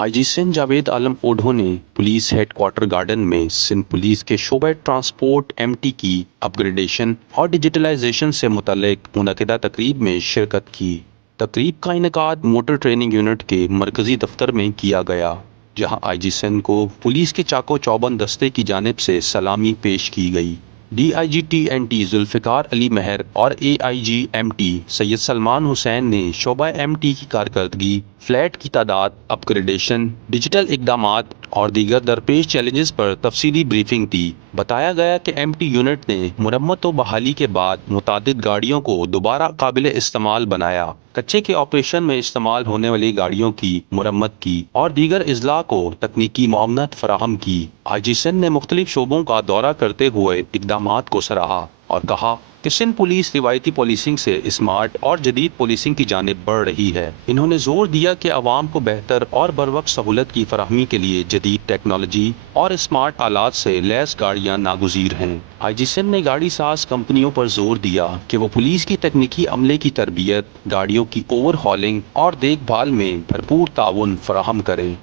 IG Sindh Javed Alam ओढो ने police headquarter garden में Sindh police के शोबे ट्रांसपोर्ट एमटी की अपग्रेडेशन और डिजिटलाइजेशन से मुतल्लिक मुनक़िदा तकरीब में शिरकत की। तकरीब का इनेकाद मोटर ट्रेनिंग यूनिट के मरकजी दफ्तर में किया गया, जहां आईजी सिंध को पुलिस के चाको चौबंद दस्ते की जानिब से सलामी पेश की गई। DIG TNT जुल्फ़िकार अली महर और AIG MT सैयद सलमान हुसैन ने शोबा MT की कारकर्दगी, फ्लैट की तादाद, अपग्रेडेशन, डिजिटल इकदामात और दीगर दरपेश चैलेंजेस पर तफसीली ब्रीफिंग दी। बताया गया कि MT यूनिट ने मुरम्मत व बहाली के बाद मुतादिद गाड़ियों को दोबारा काबिल इस्तेमाल बनाया, कच्चे के ऑपरेशन में इस्तेमाल होने वाली गाड़ियों की मुरम्मत की और दीगर अजला को तकनीकी मुआवनत फराहम की। आईजी सिंध ने मुख्तलिफ शोबों का दौरा करते हुए इकदामात को सराहा और कहा कि सिंध पुलिस रिवायती पुलिसिंग से स्मार्ट और जदीद पुलिसिंग की जानिब बढ़ रही है। इन्होंने जोर दिया कि आवाम को बेहतर और बरवक्त सहूलत की फराहमी के लिए जदीद टेक्नोलॉजी और स्मार्ट आलात से लैस गाड़ियाँ नागुज़ीर हैं। आईजी सिंध ने गाड़ी साज कंपनियों पर जोर दिया कि वो पुलिस की तकनीकी अमले की तरबियत, गाड़ियों की ओवर हॉलिंग और देखभाल में भरपूर ताउन फराहम करें।